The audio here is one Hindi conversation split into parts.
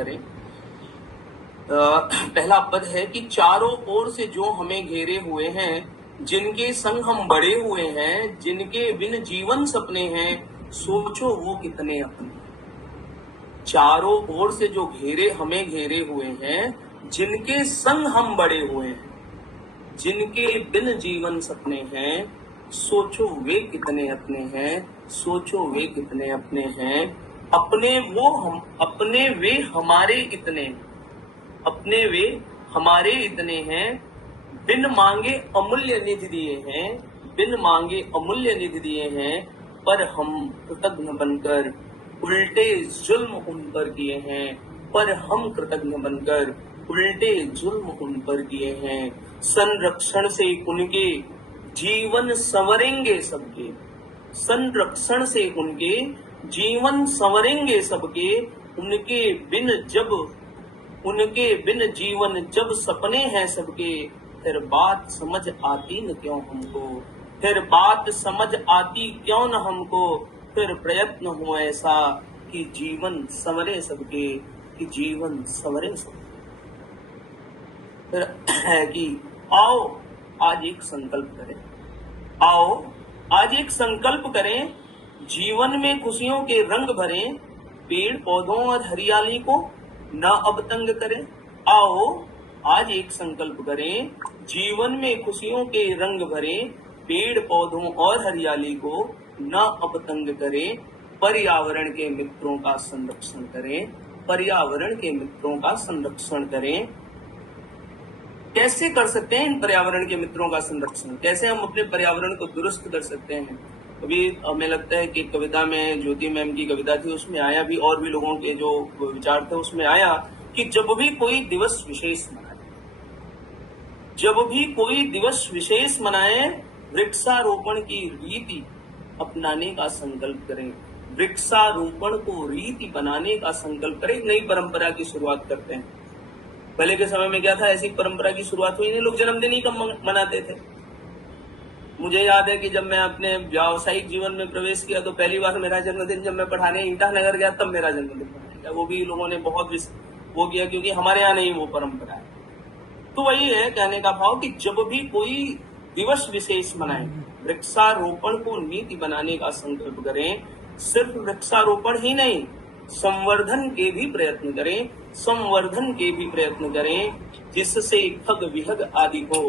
करें। पहला पद है कि चारों ओर से जो हमें घेरे हुए हैं, जिनके संग हम बड़े हुए हैं, जिनके बिन जीवन सपने हैं, सोचो वो कितने अपने। चारों ओर से जो हमें घेरे हुए हैं, जिनके संग हम बड़े हुए हैं, जिनके बिन जीवन सपने हैं, सोचो वे कितने अपने हैं, सोचो वे कितने अपने हैं। अपने वे हमारे इतने, अपने वे हमारे इतने हैं, बिन मांगे अमूल्य निधि दिए हैं, बिन मांगे अमूल्य निधि दिए हैं, पर हम कृतज्ञ बनकर उल्टे जुल्म उन पर किए हैं, पर हम कृतज्ञ बनकर उल्टे जुल्म उन पर किए हैं। संरक्षण से उनके जीवन संवरेंगे सबके, संरक्षण से उनके जीवन संवरेंगे सबके, उनके बिन जीवन जब सपने हैं सबके, फिर बात समझ आती न क्यों हमको, फिर बात समझ आती क्यों न हमको, फिर प्रयत्न हो ऐसा कि जीवन संवरे सबके, कि जीवन संवरे सबके। फिर है कि आओ आज एक संकल्प करें, आओ आज एक संकल्प करें, जीवन में खुशियों के रंग भरें, पेड़ पौधों और हरियाली को न अब तंग करें। आओ आज एक संकल्प करें, जीवन में खुशियों के रंग भरें, पेड़ पौधों और हरियाली को न अब तंग करें, पर्यावरण के मित्रों का संरक्षण करें, पर्यावरण के मित्रों का संरक्षण करें। कैसे कर सकते हैं इन पर्यावरण के मित्रों का संरक्षण, कैसे हम अपने पर्यावरण को दुरुस्त कर सकते हैं? अभी हमें लगता है कि कविता में ज्योति मैम की कविता थी, उसमें आया भी, और भी लोगों के जो विचार थे उसमें आया कि जब भी कोई दिवस विशेष मनाए, जब भी कोई दिवस विशेष मनाए, वृक्षारोपण की रीति अपनाने का संकल्प करें, वृक्षारोपण को रीति बनाने का संकल्प करें, नई परंपरा की शुरुआत करते हैं। पहले के समय में क्या था, ऐसी परंपरा की शुरुआत हुई नहीं, लोग जन्मदिन ही कम मनाते थे। मुझे याद है कि जब मैं अपने व्यावसायिक जीवन में प्रवेश किया तो पहली बार मेरा जन्मदिन जब मैं पढ़ाने ईटानगर गया तब मेरा जन्मदिन मनाया गया। वो भी लोगों ने बहुत वो किया क्योंकि हमारे यहाँ नहीं वो परंपरा है। तो वही है कहने का भाव कि जब भी कोई दिवस विशेष मनाए, वृक्षारोपण को नीति बनाने का संकल्प करें। सिर्फ वृक्षारोपण ही नहीं, संवर्धन के भी प्रयत्न करें, संवर्धन के भी प्रयत्न करें, जिससे खग विहग आदि को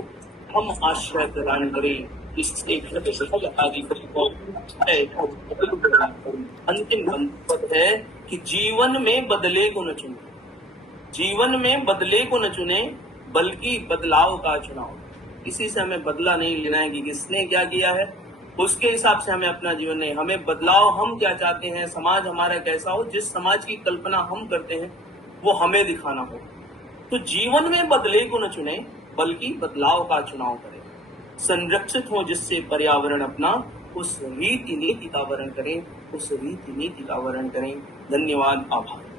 हम आश्रय प्रदान करें, इससे खग विहग आदि को अंतिम पद है कि जीवन में बदले को न चुने, जीवन में बदले को न चुने, बल्कि बदलाव का चुनाव। किसी से हमें बदला नहीं लेना है कि किसने क्या किया है, उसके हिसाब से हमें अपना जीवन नहीं, हमें बदलाव हम क्या चाहते हैं, समाज हमारा कैसा हो, जिस समाज की कल्पना हम करते हैं वो हमें दिखाना हो। तो जीवन में बदले को न चुने, बल्कि बदलाव का चुनाव करें, संरक्षित हो जिससे पर्यावरण अपना, उस रीति नीति का वर्ण करें, उस रीति नीति का वर्ण करें। धन्यवाद, आभार।